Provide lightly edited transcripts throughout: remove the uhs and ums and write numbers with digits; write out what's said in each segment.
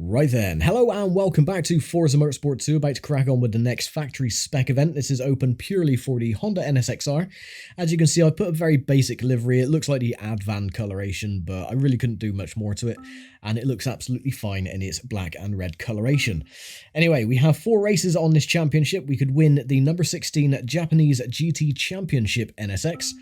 Right then, hello and welcome back to Forza Motorsport 2, about to crack on with the next Factory-Spec event. This is open purely for the Honda NSX-R. As you can see, I've put a very basic livery. It looks like the Advan coloration, but I really couldn't do much more to it, and it looks absolutely fine in its black and red coloration. Anyway, we have 4 races on this championship. We could win the number 16 Japanese GT Championship NSX.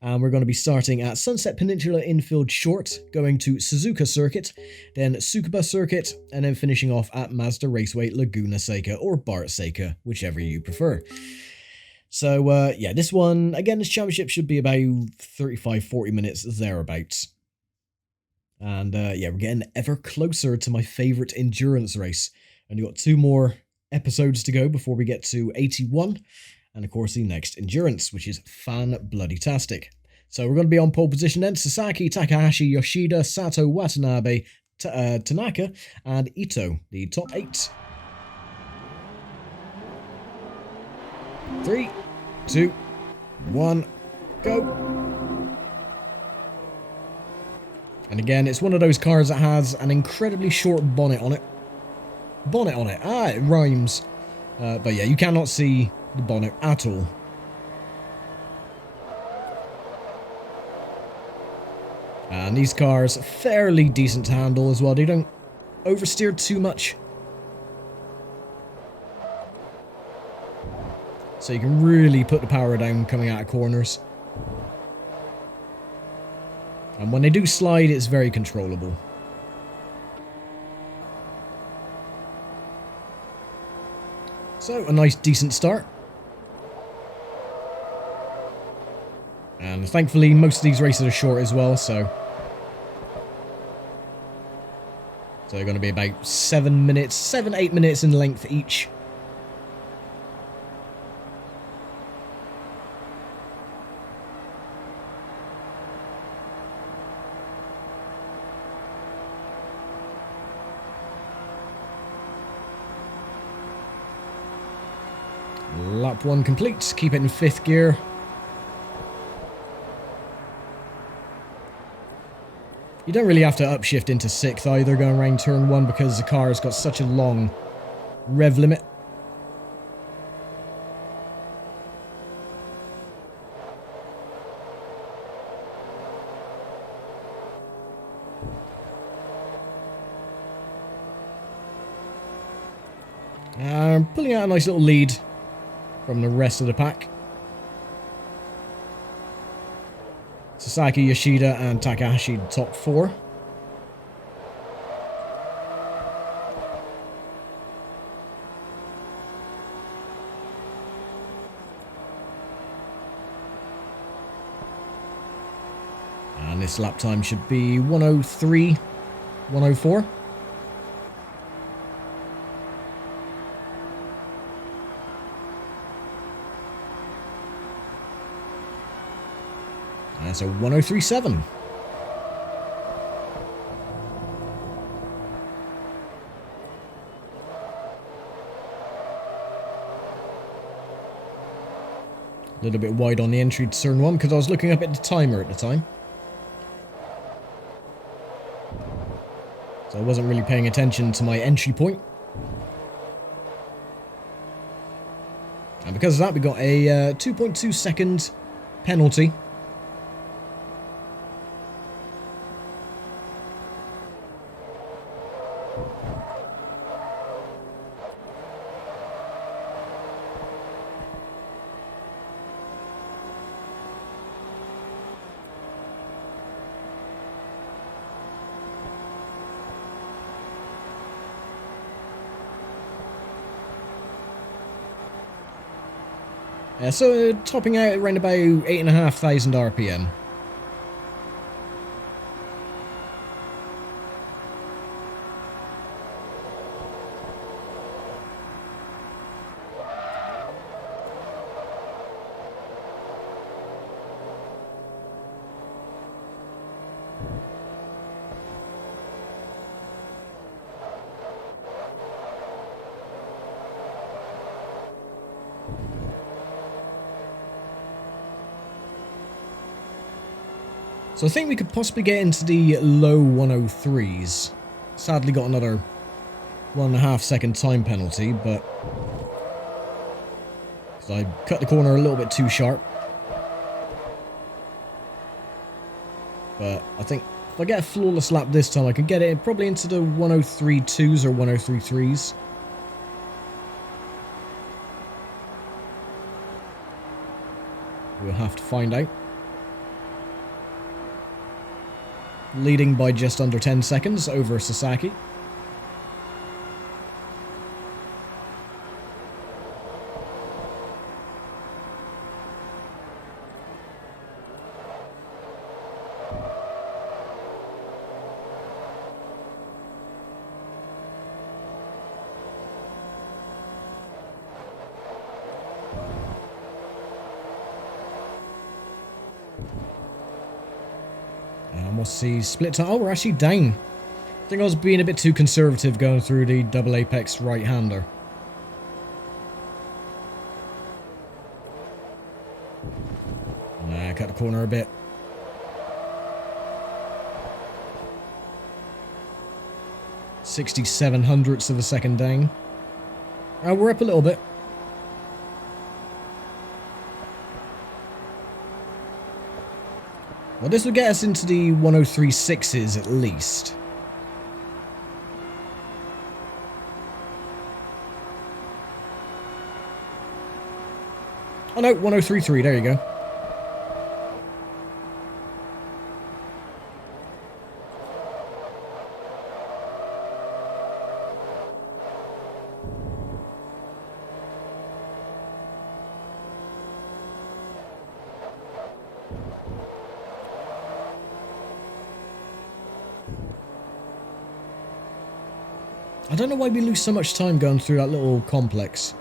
And we're going to be starting at Sunset Peninsula Infield Short, going to Suzuka Circuit, then Tsukuba Circuit, and then finishing off at Mazda Raceway, Laguna Seca, or Bart Seca, whichever you prefer. So, yeah, this one, again, this championship should be about 35-40 minutes, thereabouts. And, yeah, we're getting ever closer to my favourite endurance race. Only got 2 more episodes to go before we get to 81. And of course the next endurance, which is fan-bloody-tastic. So we're going to be on pole position then. Sasaki, Takahashi, Yoshida, Sato, Watanabe, Tanaka, and Ito, the top 8. 3, 2, 1, go. And again, it's one of those cars that has an incredibly short bonnet on it. It rhymes. But yeah, you cannot see the bonnet at all. And these cars, fairly decent to handle as well. They don't oversteer too much. So you can really put the power down coming out of corners. And when they do slide, it's very controllable. So, a nice decent start. And thankfully, most of these races are short as well, so they're going to be about 7-8 minutes in length each. Lap 1 complete, keep it in 5th gear. You don't really have to upshift into 6th either going around turn 1 because the car has got such a long rev limit. And pulling out a nice little lead from the rest of the pack. Sasaki, Yoshida, and Takahashi, the top 4. And this lap time should be 1:03, 1:04. So 1:03.7. A little bit wide on the entry to turn 1 because I was looking up at the timer at the time. So I wasn't really paying attention to my entry point. And because of that, we got a 2.2 second penalty. So topping out around about 8,500 RPM. So I think we could possibly get into the low 103s. Sadly got another 1.5 second time penalty, but I cut the corner a little bit too sharp. But I think if I get a flawless lap this time, I can get it probably into the 103.2s or 103.3s. We'll have to find out. Leading by just under 10 seconds over Sasaki. We'll see split time. Oh, we're actually down. I think I was being a bit too conservative going through the double apex right-hander. Nah, cut the corner a bit. $0.67 of a second down. We're up a little bit. Well, this would get us into the 103.6s at least. Oh no, 103.3, there you go. I don't know why we lose so much time going through that little complex.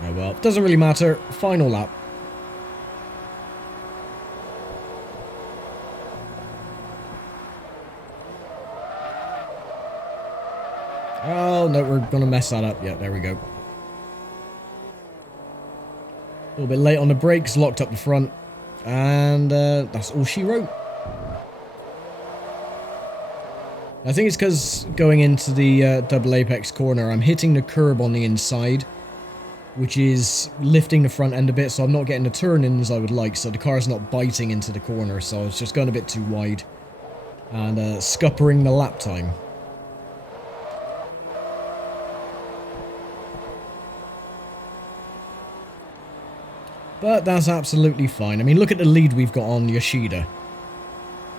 Oh well, doesn't really matter. Final lap. Oh no, we're gonna mess that up. Yeah, there we go. A little bit late on the brakes, locked up the front, and that's all she wrote. I think it's because going into the double apex corner, I'm hitting the curb on the inside, which is lifting the front end a bit, so I'm not getting the turn-ins I would like, so the car's not biting into the corner, so it's just going a bit too wide, and scuppering the lap time. But that's absolutely fine. I mean, look at the lead we've got on Yoshida.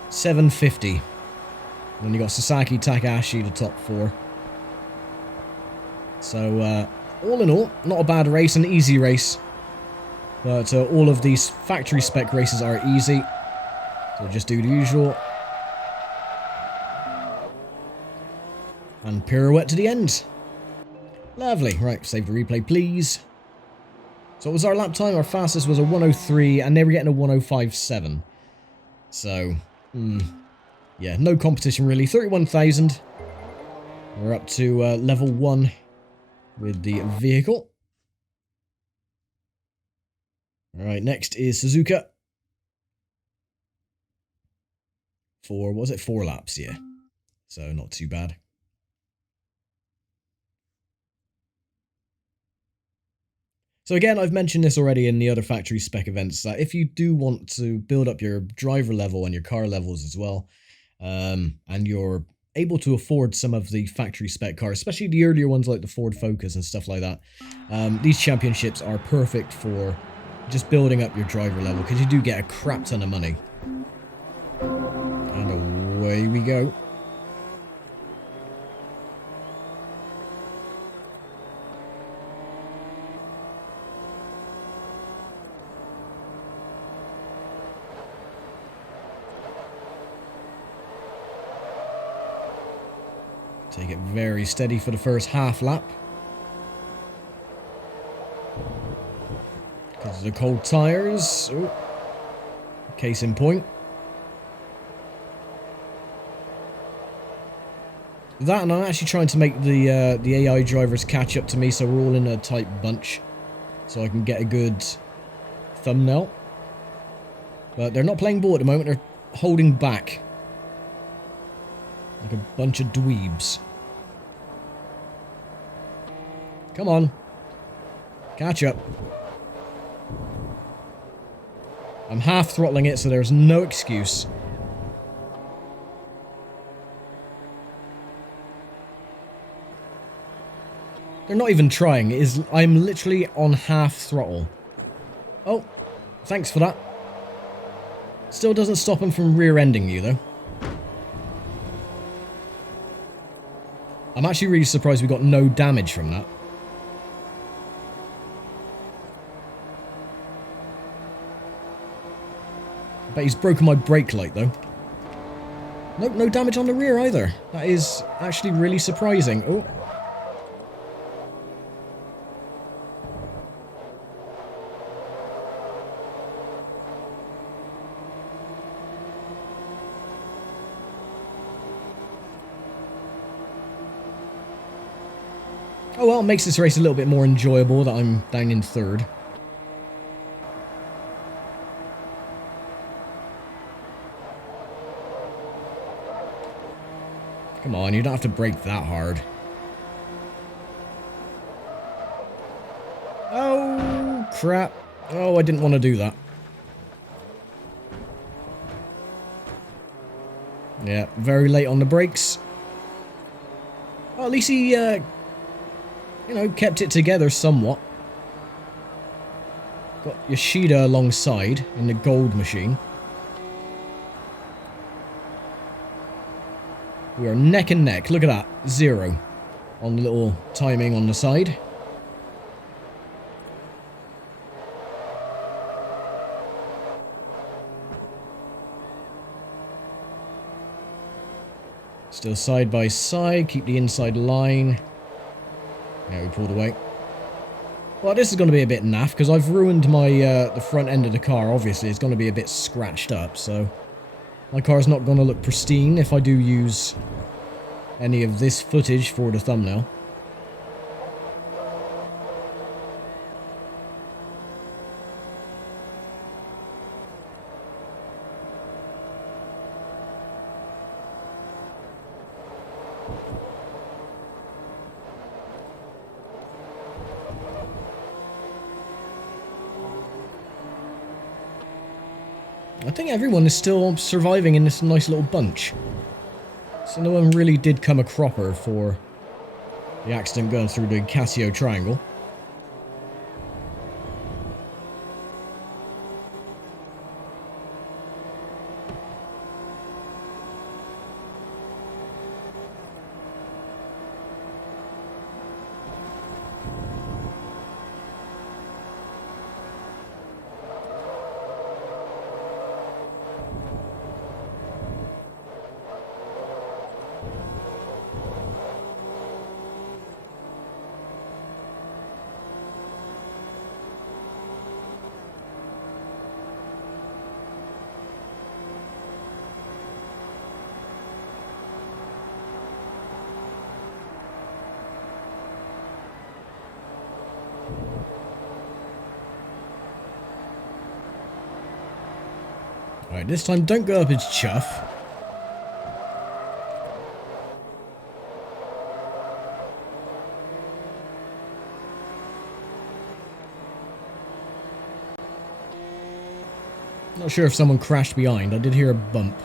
750. Then you got Sasaki, Takahashi, the top four. So, all in all, not a bad race, an easy race. But all of these factory spec races are easy. So just do the usual. And pirouette to the end. Lovely. Right, save the replay, please. So what was our lap time? Our fastest was a 103, and they were getting a 105.7. So, yeah, no competition really. 31,000. We're up to level 1 with the vehicle. Alright, next is Suzuka. For, what was it? 4 laps, yeah. So, not too bad. So again, I've mentioned this already in the other factory spec events, that if you do want to build up your driver level and your car levels as well, and you're able to afford some of the factory spec cars, especially the earlier ones like the Ford Focus and stuff like that, these championships are perfect for just building up your driver level, because you do get a crap ton of money. And away we go. Take it very steady for the first half lap. Because of the cold tyres. Ooh. Case in point. That, and I'm actually trying to make the AI drivers catch up to me, so we're all in a tight bunch. So I can get a good thumbnail. But they're not playing ball at the moment, they're holding back. Like a bunch of dweebs. Come on. Catch up. I'm half throttling it, so there's no excuse. They're not even trying. I'm literally on half throttle. Oh, thanks for that. Still doesn't stop them from rear-ending you, though. I'm actually really surprised we got no damage from that. I bet he's broken my brake light, though. Nope, no damage on the rear either. That is actually really surprising. Oh. Oh well, it makes this race a little bit more enjoyable that I'm down in third. Come on, you don't have to brake that hard. Oh, crap. Oh, I didn't want to do that. Yeah, very late on the brakes. Well, at least he, you know, kept it together somewhat. Got Yoshida alongside in the gold machine. We are neck and neck. Look at that. 0 on the little timing on the side. Still side by side. Keep the inside line. Yeah, we pulled away. Well, this is going to be a bit naff because I've ruined my the front end of the car. Obviously, it's going to be a bit scratched up, so my car's not going to look pristine if I do use any of this footage for the thumbnail. I think everyone is still surviving in this nice little bunch. So no one really did come a cropper for the accident going through the Casio triangle. Alright, this time don't go up his chuff. Not sure if someone crashed behind. I did hear a bump.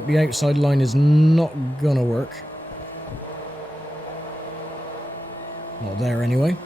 Nope, the outside line is not gonna work. Not there anyway.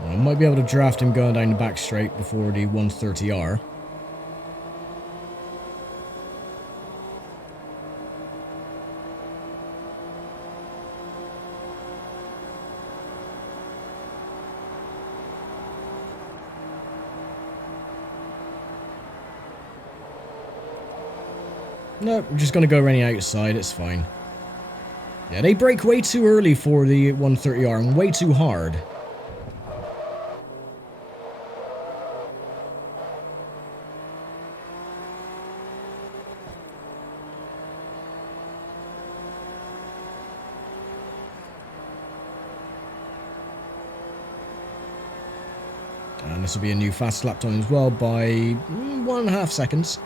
I might be able to draft him going down the back straight before the 130R. Nope, I'm just going to go around the outside, it's fine. Yeah, they brake way too early for the 130R and way too hard. And this will be a new fast lap time as well by 1.5 seconds.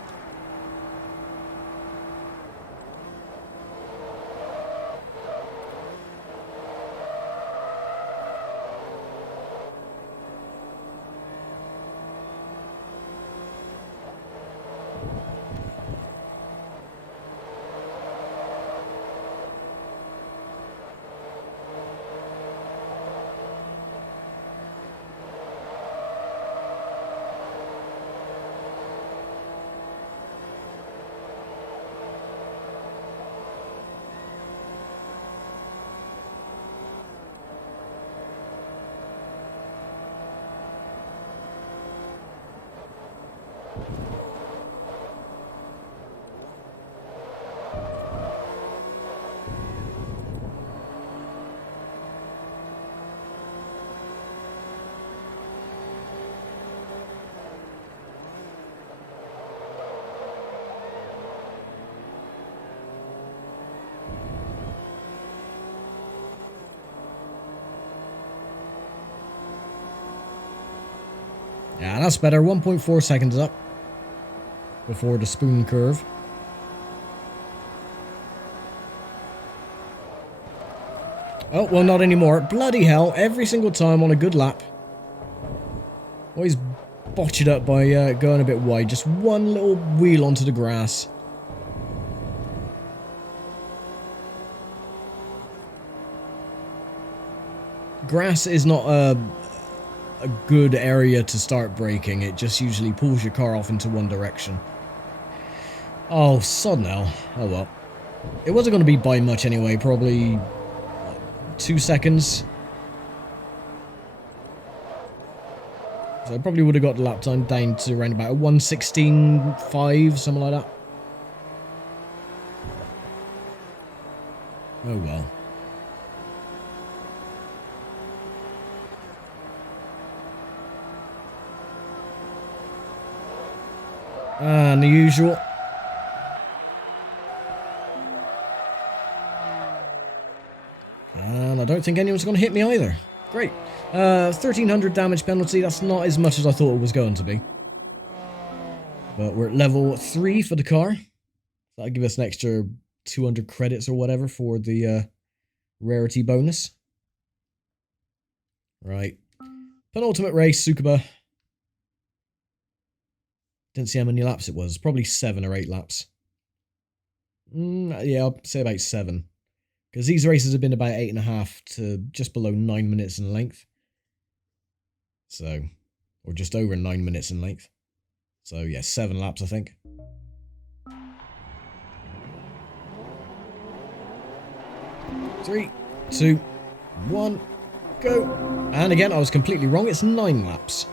Yeah, that's better. 1.4 seconds up before the spoon curve. Oh, well, not anymore. Bloody hell, every single time on a good lap. Always botch it up by going a bit wide. Just one little wheel onto the grass. Grass is not a good area to start braking. It just usually pulls your car off into one direction. Oh, sod now. Oh well. It wasn't going to be by much anyway, probably 2 seconds. So I probably would have got the lap time down to around about a 1:16.5, something like that. Oh well. And the usual. And I don't think anyone's going to hit me either. Great. 1,300 damage penalty. That's not as much as I thought it was going to be. But we're at level 3 for the car. That'll give us an extra 200 credits or whatever for the rarity bonus. Right. Penultimate race, Tsukuba. Didn't see how many laps it was. Probably 7 or 8 laps. Yeah, I'll say about 7. Because these races have been about 8.5 to just below 9 minutes in length. So, or just over 9 minutes in length. So yeah, 7 laps I think. Three, 2, 1, Go. And again, I was completely wrong. It's 9 laps.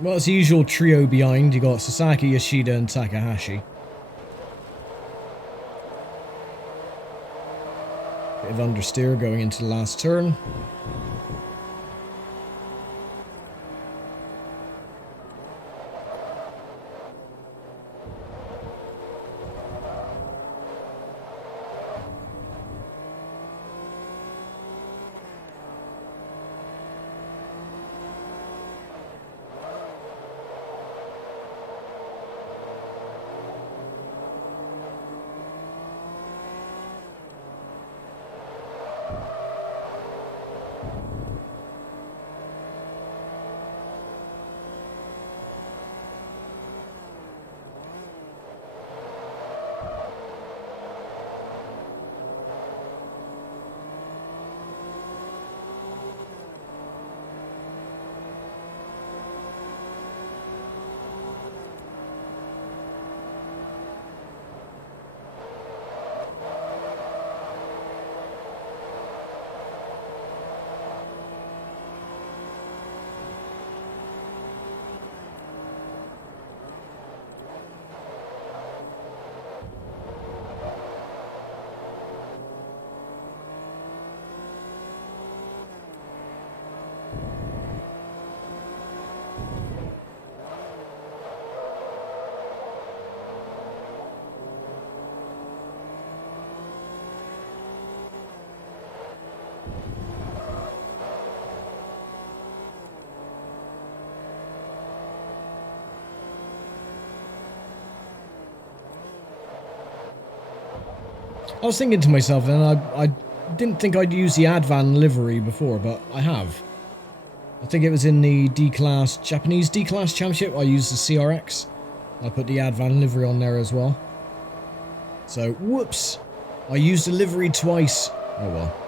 Well, it's the usual trio behind. You got Sasaki, Yoshida, and Takahashi. Bit of understeer going into the last turn. I was thinking to myself then, I didn't think I'd use the Advan livery before, but I have. I think it was in the D-Class, Japanese D-Class Championship, I used the CRX. I put the Advan livery on there as well. So, whoops! I used the livery twice. Oh well.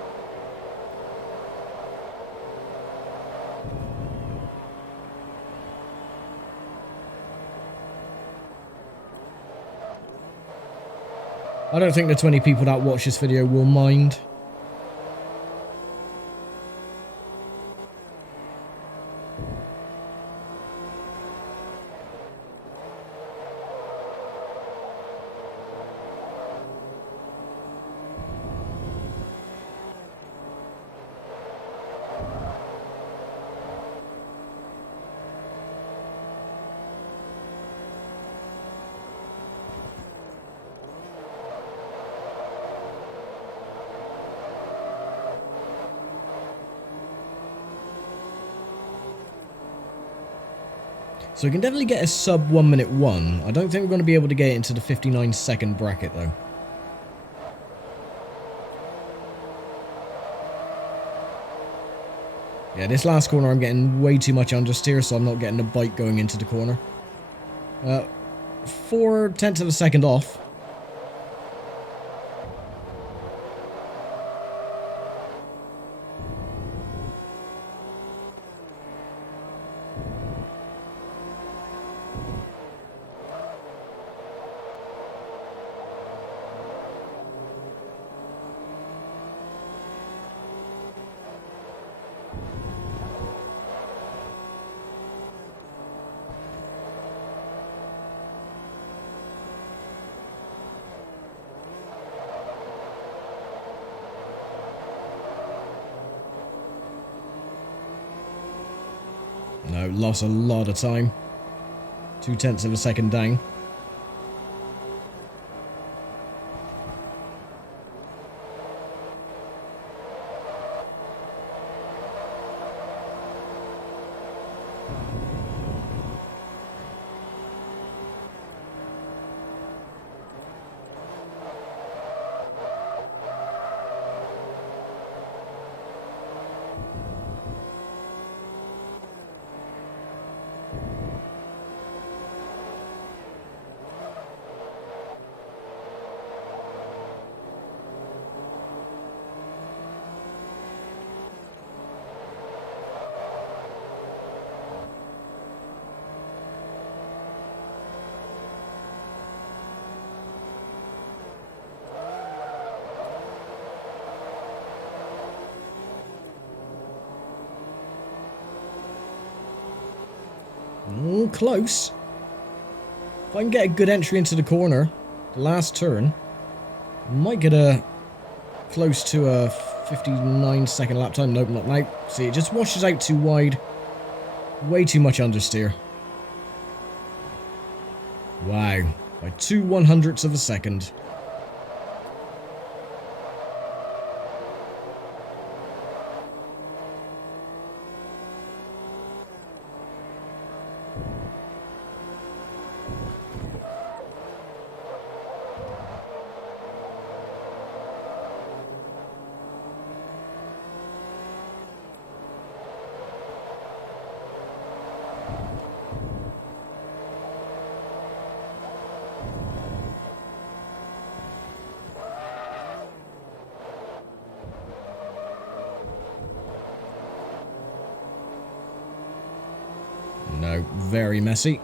I don't think the 20 people that watch this video will mind. So we can definitely get a sub 1 minute 1. I don't think we're going to be able to get it into the 59-second bracket though. Yeah, this last corner I'm getting way too much understeer, so I'm not getting the bite going into the corner. 4/10 of a second off. No, lost a lot of time. 0.2 of a second down. Oh, close. If I can get a good entry into the corner, the last turn, I might get a close to a 59-second lap time. Nope, not now. See, it just washes out too wide. Way too much understeer. Wow. By 2/100ths of a second. No, very messy.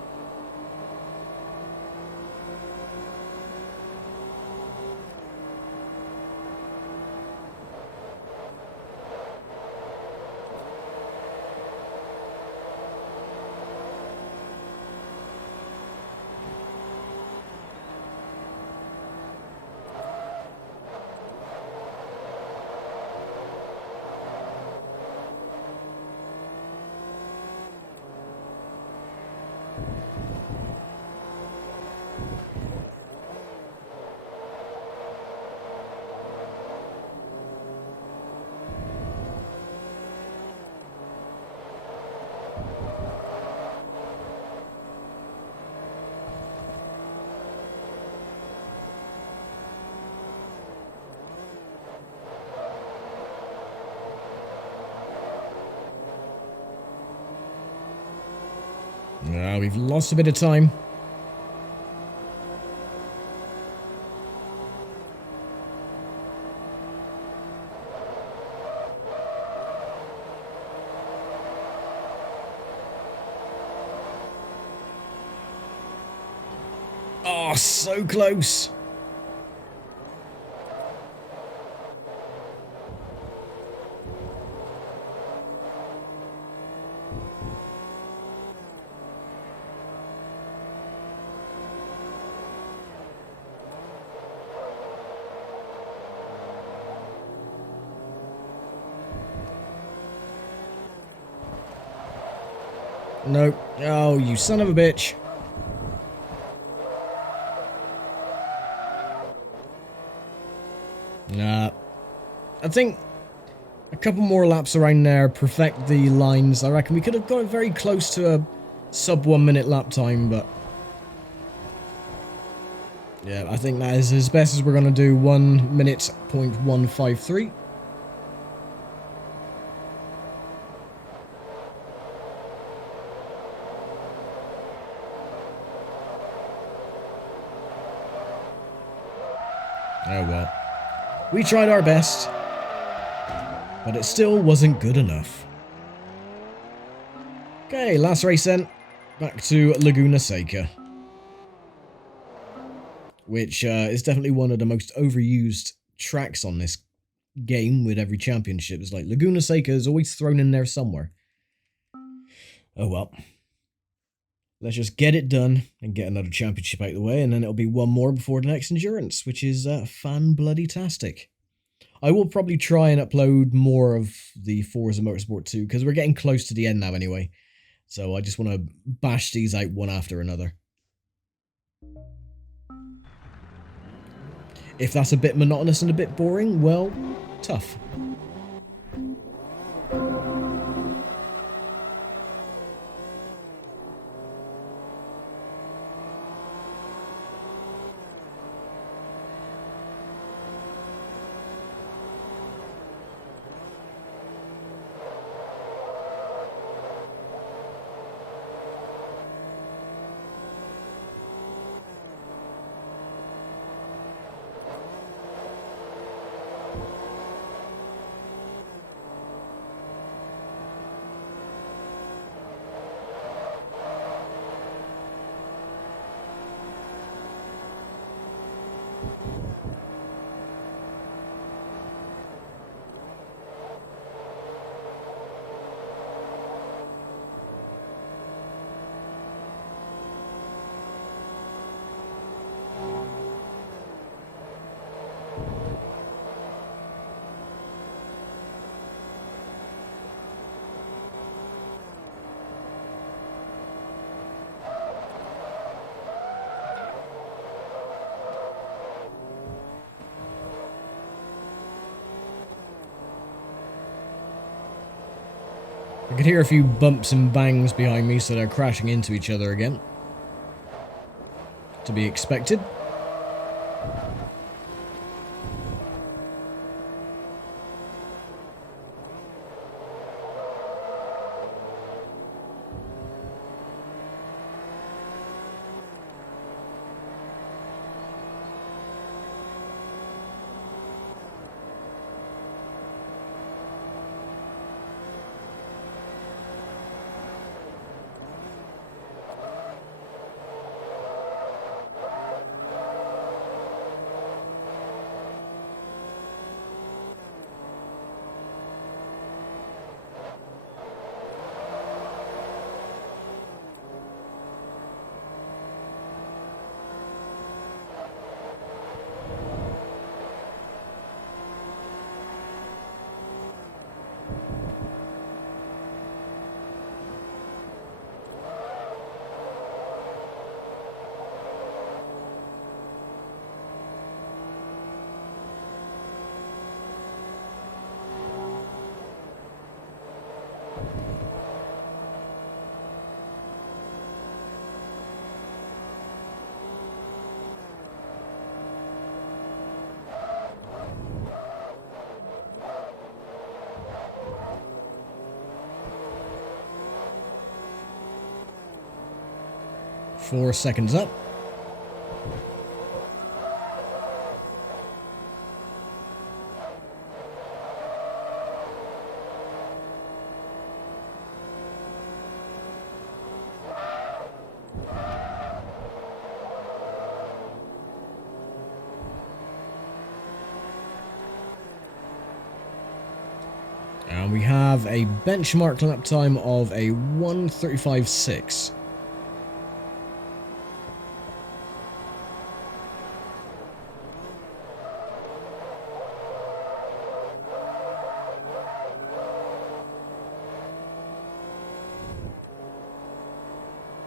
We've lost a bit of time. Oh, so close. Nope. Oh, you son of a bitch. Nah. I think a couple more laps around there perfect the lines. I reckon we could have got very close to a sub 1 minute lap time, but yeah, I think that is as best as we're going to do. 1 minute point 153. Oh well. We tried our best, but it still wasn't good enough. Okay, last race then. Back to Laguna Seca. Which is definitely one of the most overused tracks on this game with every championship. It's like Laguna Seca is always thrown in there somewhere. Oh well. Let's just get it done and get another championship out of the way, and then it'll be one more before the next endurance, which is fan-bloody-tastic. I will probably try and upload more of the Forza Motorsport 2, because we're getting close to the end now anyway. So I just want to bash these out one after another. If that's a bit monotonous and a bit boring, well, tough. I could hear a few bumps and bangs behind me, so they're crashing into each other again. To be expected. Four seconds up. And we have a benchmark lap time of a 1:35.6.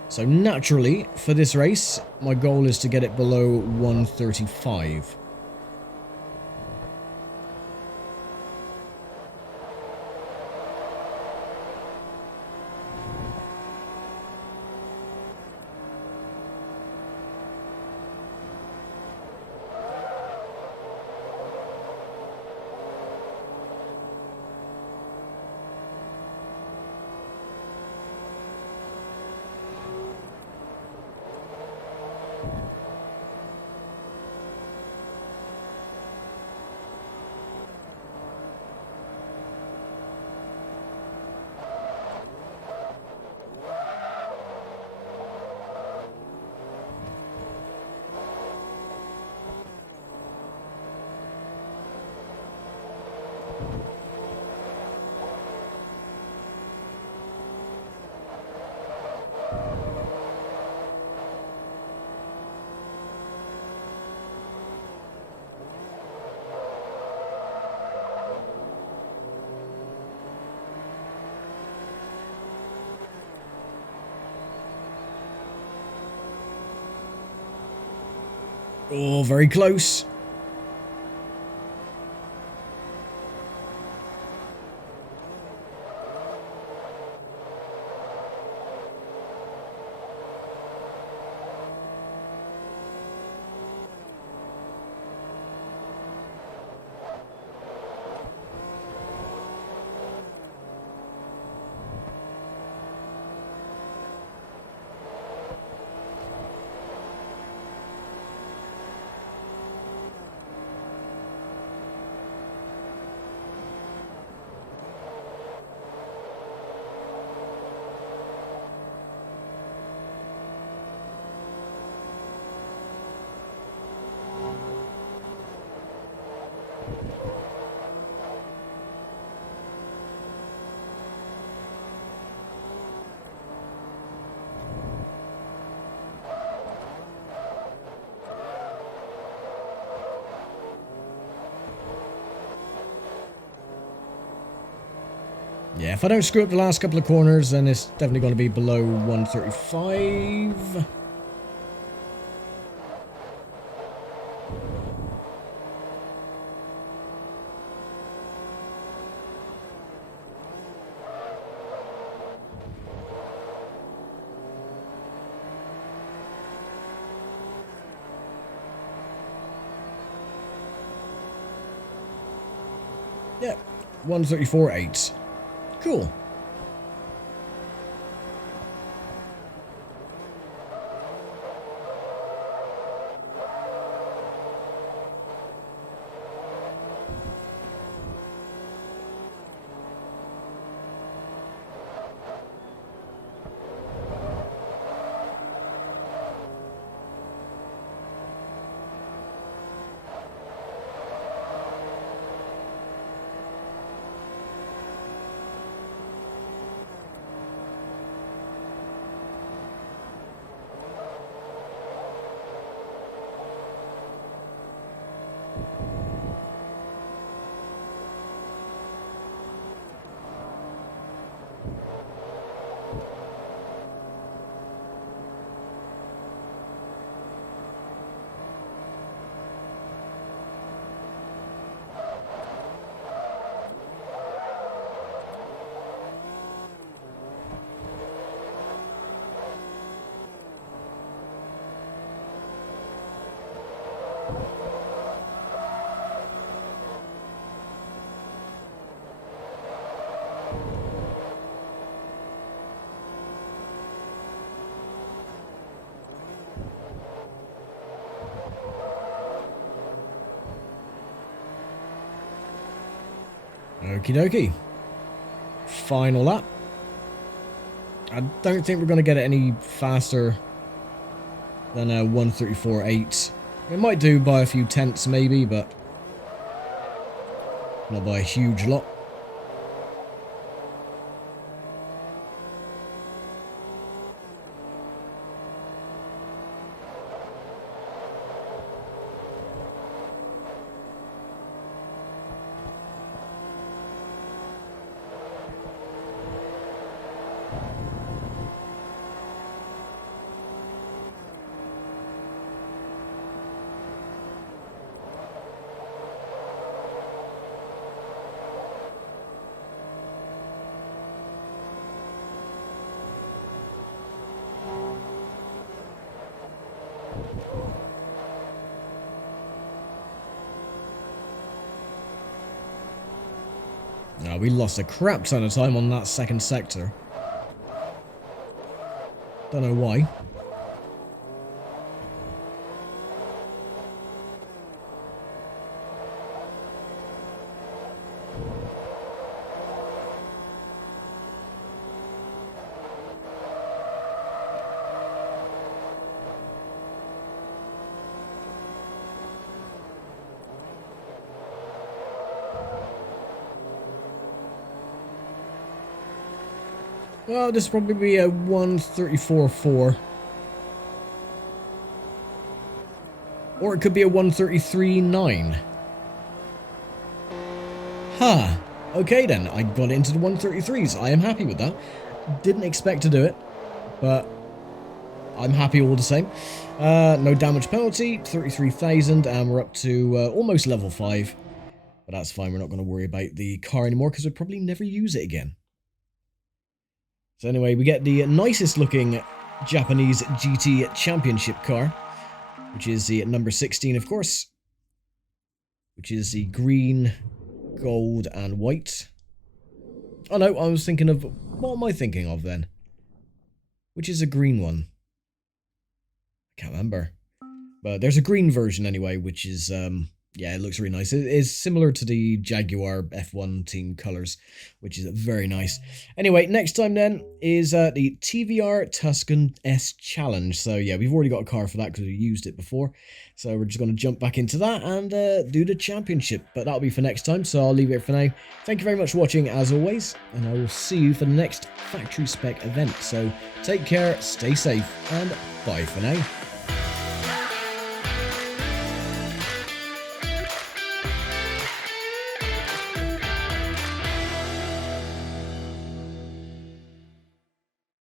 So naturally, for this race, my goal is to get it below 1:35. Oh, very close. Yeah, if I don't screw up the last couple of corners, then it's definitely going to be below 1:35. Yeah, 134.8. Cool. Okie dokie. Final lap. I don't think we're going to get it any faster than a 134.8. It might do by a few tenths maybe, but not by a huge lot. No, we lost a crap ton of time on that second sector. Don't know why. Well, this will probably be a 134.4. Or it could be a 133.9. Huh. Okay then, I got into the 133s. I am happy with that. Didn't expect to do it, but I'm happy all the same. No damage penalty, 33,000, and we're up to almost level 5. But that's fine, we're not going to worry about the car anymore, because we'll probably never use it again. So anyway, we get the nicest looking Japanese GT Championship car, which is the number 16, of course, which is the green, gold, and white. Oh no, I was thinking of, what am I thinking of then? Which is a green one? I can't remember. But there's a green version anyway, which is, yeah, it looks really nice. It is similar to the Jaguar F1 team colours, which is very nice. Anyway, next time then is the TVR Tuscan S Challenge. So yeah, we've already got a car for that because we used it before. So we're just going to jump back into that and do the championship. But that'll be for next time, so I'll leave it for now. Thank you very much for watching as always, and I will see you for the next Factory-Spec event. So take care, stay safe, and bye for now.